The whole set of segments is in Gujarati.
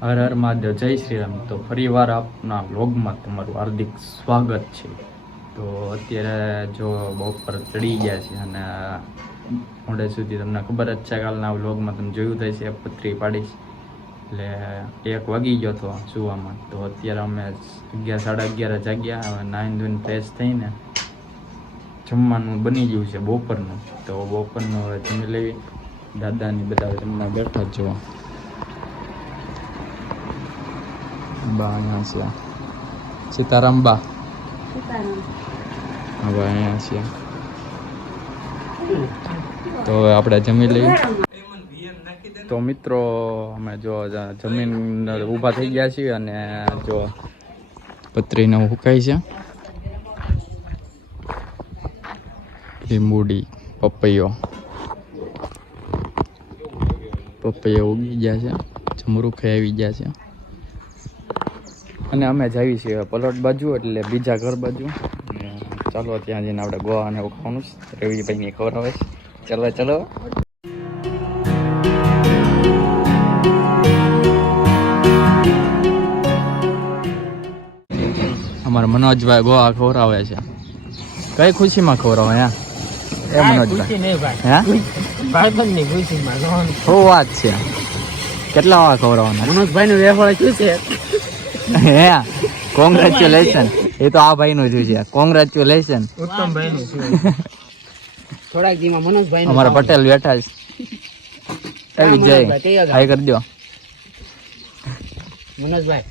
હર હર મહાદેવ, જય શ્રી રામ. તો ફરીવાર આપના વ્લોગમાં તમારું હાર્દિક સ્વાગત છે. તો અત્યારે જો બપોર ચડી ગયા છે અને મોડે સુધી તમને ખબર જ છે, કાલના વ્લોગમાં તમે જોયું થાય છે પતરી પાડીશ એટલે 1 વાગી ગયો હતો સુવામાં. તો અત્યારે અમે 11 સાડા 11 જાગ્યા. હવે નાહીને ધોઈને ફ્રેશ થઈને જમવાનું બની ગયું છે બપોરનું. તો બપોરનું હવે જમી લેવી. દાદાની બધા જમવા બેઠા જ જોવા. બા અહીંયા છે, સીતારામ બા હવે અહીંયા છે. તો હવે આપણે જમી લઈએ. તો મિત્રો અમે જો જમીન ઊભા થઈ ગયા છીએ અને જો પતરીને હુકાય છે. લીંબુડી, પપૈયો ઉગી ગયા છે, જમરૂખે આવી ગયા છે. અને અમે જઈએ છીએ પલોટ બાજુ, એટલે બીજા ઘર બાજુ. ચાલો ત્યાં જઈને આપણે ગોવા અને એવું ખાવાનું છે. રવિભાઈની ખબર આવે છે. ચલો અમારા મનોજભાઈ ગોવા ખવડાવે છે. કઈ ખુશીમાં ખવડાવે હે એ મનોજભાઈ? શું વાત છે? કેટલા વાર ખવડાવવાના? મનોજભાઈ નું વેફળ શું છે? હે કોંગ્રેચ્યુલેશન. એ તો આ ભાઈ નું થયું છે. કોંગ્રેચ્યુલેશન. ઉત્તમ ભાઈ નું થોડાક દીમાં મનોજભાઈ અમારા પટેલ બેઠા છે. એ વિજય હાઈ કરી દો મનોજભાઈ.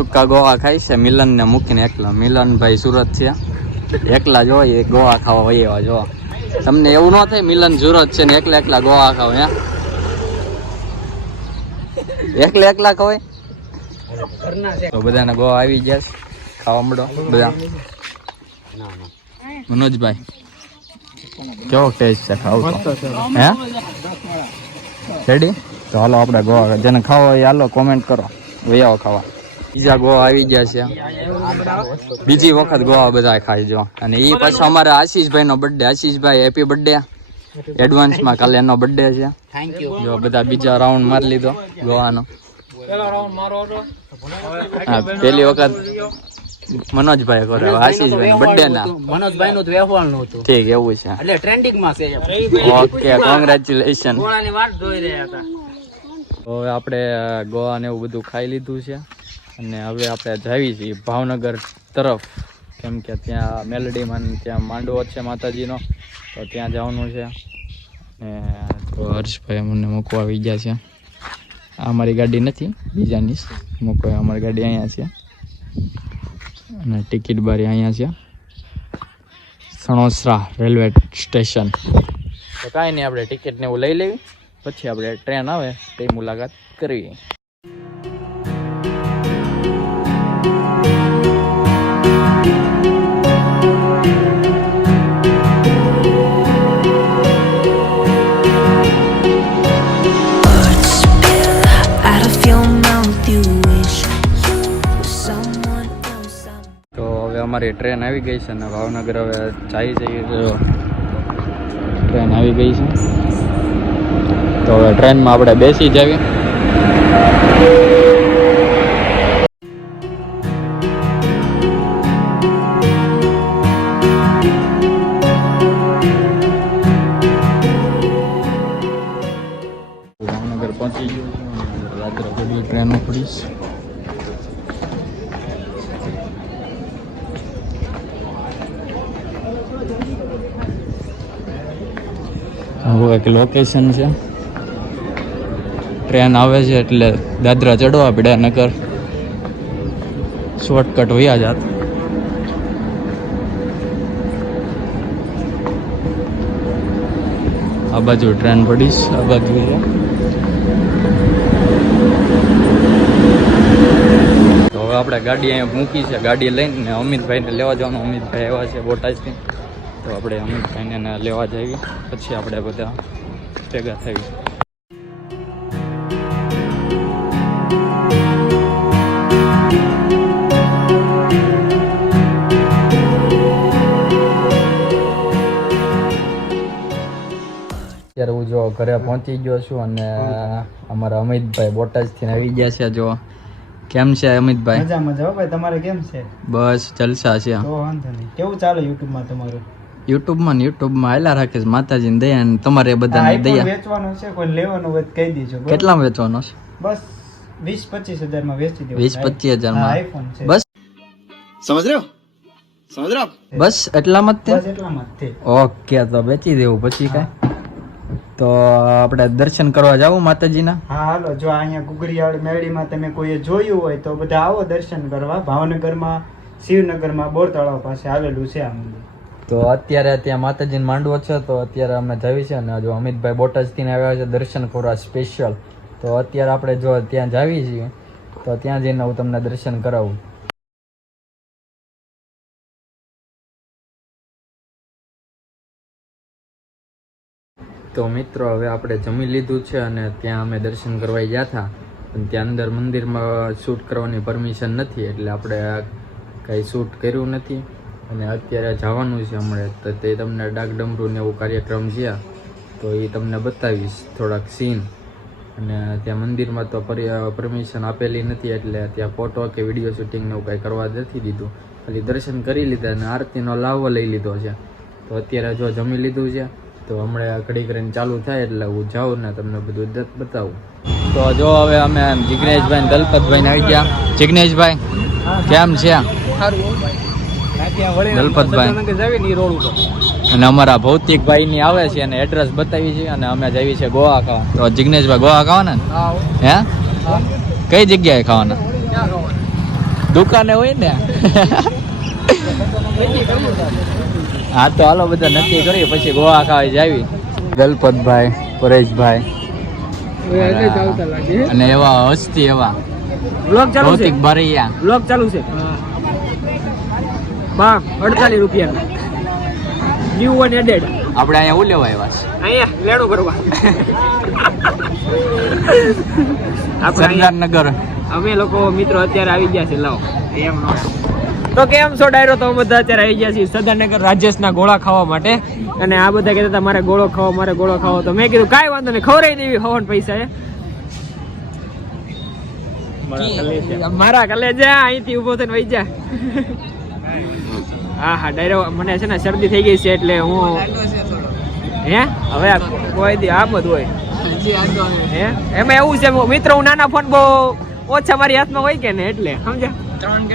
છુક્કા ગોવા ખાય છે મિલન ને મૂકીને એકલા. મિલનભાઈ સુરત છે, એકલા જો એ ગોવા ખાવા હોય એવા જો. તમને એવું ન થાય મિલન સુરત છે ને એકલા ગોવા ખાવ? હે એકલા ખવાય? તો બધાને ગોવા આવી ગયા છે, ખાવા મળો બધા. મનોજભાઈ કેવો ટેસ્ટ છે? ખાવું હે રેડી? તો હાલો આપણે ગોવા, જેને ખાવા હોય હાલો કોમેન્ટ કરો, વૈયાઓ ખાવા. બીજા ગોવા આવી ગયા છે, બીજી વખત ગોવા બધા ખાઈ જો. અને એ પાછો અમારા આશીષભાઈ નો બર્થડે. આશીષભાઈ હેપી બર્થડે એડવાન્સમાં. કાલે એનો બર્થડે છે. જો બધા બીજા રાઉન્ડ મારી લીધો ગોવાનો. હા, પેલી વખત મનોજભાઈ કરે, આશીષભાઈ બર્થડે ના. મનોજભાઈ નું વેફળ નું હતું. ઠીક, એવું છે. એટલે ટ્રેન્ડિંગ માં છે. Okay, congratulation. ગોળાની વાટ જોઈ રહ્યા હતા. હવે આપણે ગોવા ને એવું બધું ખાઈ લીધું છે અને હવે આપણે જઈએ છીએ ભાવનગર તરફ, કેમ કે ત્યાં મેલડીમાં ત્યાં માંડવો છે માતાજીનો, તો ત્યાં જવાનું છે. ને તો હર્ષભાઈ અમને મૂકવા આવી ગયા છે. આ અમારી ગાડી નથી, બીજાની મૂકવા. અમારી ગાડી અહીંયા છે અને ટિકિટ બારી અહીંયા છે, સણોસરા રેલવે સ્ટેશન. તો કાંઈ નહીં, આપણે ટિકિટને એવું લઈ લેવી, પછી આપણે ટ્રેન આવે તે મુલાકાત કરવી. તો હવે અમારી ટ્રેન આવી ગઈ છે અને ભાવનગર હવે જઈ જઈએ. તો ટ્રેન આવી ગઈ છે, તો હવે ટ્રેનમાં આપણે બેસી જઈએ. ભાવનગર પહોંચી ગયો છું. રાત્રે કેટલી ટ્રેનો પડીશ. હવે એક લોકેશન છે, ટ્રેન આવે છે એટલે દાદરા ચડવા પડે, નકર શોર્ટકટ વયા જાત. આ બાજુ ટ્રેન પડીશ, આ બાજુ આપણે ગાડી અહીંયા મૂકી છે, ગાડી લઈને અમિતભાઈને લેવા જવાનું. અમિતભાઈ આવ્યા છે બોટાદથી, તો આપણે અમિતભાઈને લેવા જઈએ, પછી આપણે બધા ભેગા થઈ. અત્યારે હું જો ઘરે પહોંચી ગયો છું અને અમારા અમિતભાઈ બોટાદથી આવી ગયા છે. જો કેમ છે અમિતભાઈ? મજા મજા ભાઈ, તમારે કેમ છે? બસ જલસા છે. તો વાંધો નહીં. કેવું ચાલે YouTube માં તમારું? યુટ્યુબમાં હાલ્યા રાખે છે માતાજીની દયા અને તમારે બધાની દયા. વેચવાનો છે, કોઈ લેવાનો હોય તો કહી દેજો. કેટલામાં વેચવાનો છે? બસ 20-25 હજારમાં વેચી દેવો. 20-25 હજારમાં iPhone છે. બસ સમજ રહ્યો? બસ એટલામાં જ બસ એટલામાં જ છે. ઓકે, તો વેચી દેવું પછી કાંઈ. તો આપણે દર્શન કરવા જાવું માતાજીના. હા હાલો, જો અહીંયા ગુગરિયાળ મેળીમાં તમે કોઈએ જોયું હોય તો બધા આવો દર્શન કરવા. ભાવનગરમાં, શિવનગરમાં બોર તળાવ પાસે આવેલું છે આ મંદિર. તો અત્યારે ત્યાં માતાજીનો માંડવો છે, તો અત્યારે અમે જાવી છે અને જો અમિતભાઈ બોટાદથી આવ્યા છે દર્શન કરવા સ્પેશિયલ. તો અત્યારે આપણે જો ત્યાં જાવી છીએ, તો ત્યાં જઈને હું તમને દર્શન કરાવું. તો મિત્રો હવે આપણે જમી લીધું છે અને ત્યાં અમે દર્શન કરવા ગયા હતા, પણ ત્યાં અંદર મંદિરમાં શૂટ કરવાની પરમિશન નથી, એટલે આપણે કંઈ શૂટ કર્યું નથી. અને અત્યારે જવાનું છે હમણાં, તો તે તમને ડાકડમરું ને એવું કાર્યક્રમ છે, તો એ તમને બતાવીશ થોડાક સીન. અને ત્યાં મંદિરમાં તો પરમિશન આપેલી નથી, એટલે ત્યાં ફોટો કે વિડીયો શૂટિંગને એવું કાંઈ કરવા નથી દીધું. ખાલી દર્શન કરી લીધા અને આરતીનો લાવો લઈ લીધો છે. તો અત્યારે જો જમી લીધું છે, તો હમણાં ઘડી કરીને ચાલુ થાય એટલે હું જાઉં ને તમને બધું બતાવું. તો જો હવે અમે જિગ્નેશભાઈ દલપતભાઈ આવી ગયા. જિગ્નેશભાઈ કેમ છે? દલપતભાઈ અને અમારા ભૌતિકભાઈ ની આવે છે અને એડ્રેસ બતાવી છે અને અમે જઈએ છીએ ગોવા ખાવા. તો જિગ્નેશભાઈ ગોવા ખાવાના હે? કઈ જગ્યાએ ખાવાના? દુકાને હોય ને. હા તો હાલો બધા નક્કી કરીએ પછી ગોવા ખાવા જાવી. દલપતભાઈ, પરેશભાઈ અને એવા હસ્તી એવા ભૌતિક બારૈયા. બ્લોગ ચાલુ છે. 48 રૂપિયા ન્યુ વન એડેડ. આપણે અહીંયા હું લેવા આવ્યા છે? અહીંયા લેણું કરવા. સરદારનગર અમે લોકો મિત્રો અત્યારે આવી ગયા છે. લાવો એમ નો તો કેમ છો ડાયરો? તો બધા અત્યારે આવી ગયા છીએ સરદારનગર રાજેશના ગોળા ખાવા માટે. અને આ બધા કહેતા હતા મારે ગોળો ખાવો, મારે ગોળો ખાવો. તો મેં કીધું કાંઈ વાંધો નહીં, ખવડાવી દેવી હવન પૈસા એ મારા કલેજા અહીંથી ઊભો થઈને વહી જા. હા હા ડાયરો મને છે ને શરદી થઈ ગઈ છે એટલે હું હે હવે કોઈ દી આમ જ હોય હે. એમાં એવું છે મિત્રો, હું નાના ફોન બહુ ઓછા મારી હાથમાં હોય કે ને એટલે સમજ્યા. 3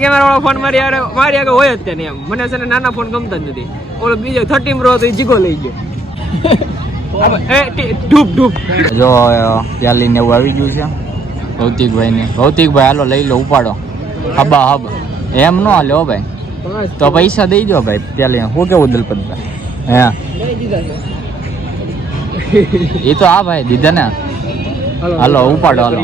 કેમેરા વાળો ફોન મારી આગળ હોય જ ત્યાં એમ. મને છે ને નાના ફોન ગમતા જ નથી. ઓલો બીજો 13 પ્રો તો જીગો લઈ ગયો. જો પ્યાલી ને એવું આવી ગયું છે ભૌતિકભાઈ ને. ભૌતિકભાઈ હાલો લઈ લો, ઉપાડો. હબા હબ એમ નો હાલે હો ભાઈ, તો પૈસા દઈ દો ભાઈ પ્યાલી. શું કેવું દલપતભાઈ? હે એ તો હા ભાઈ દીધા ને. હાલો ઉપાડો હાલો.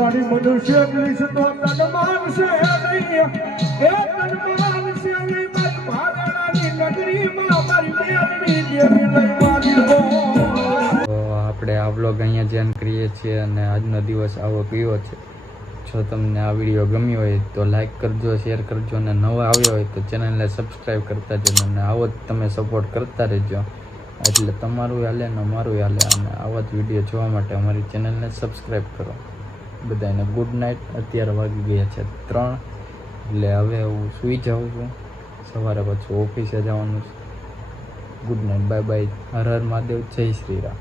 મારી મનુષ્ય ક્રિશ તો તનમાન છે નહીં, એ તનમાન છે નહીં. ભાગણાની નગરીમાં મારી મેળવી દેવી લઈ મારી હો. તો આપણે આ વ્લોગ અહીંયા ધ્યાન કરીએ છીએ અને આજનો દિવસ આવો ગયો છે. જો તમને આ વિડીયો ગમ્યો હોય તો લાઈક કરજો, શેર કરજો અને નવા આવ્યો હોય તો ચેનલને સબસ્ક્રાઈબ કરતા જજો અને આવો જ તમે સપોર્ટ કરતા રહેજો, એટલે તમારું હાલે ને અમારું હાલે. અને આવા જ વિડીયો જોવા માટે અમારી ચેનલને સબસ્ક્રાઈબ કરો. બધાને ગુડ નાઇટ. અત્યારે વાગી ગયા છે 3, એટલે હવે હું સૂઈ જાઉં છું. સવારે પાછું ઓફિસે જવાનું છે. Good night, bye bye. Har Har Mahadev, જય શ્રી રામ.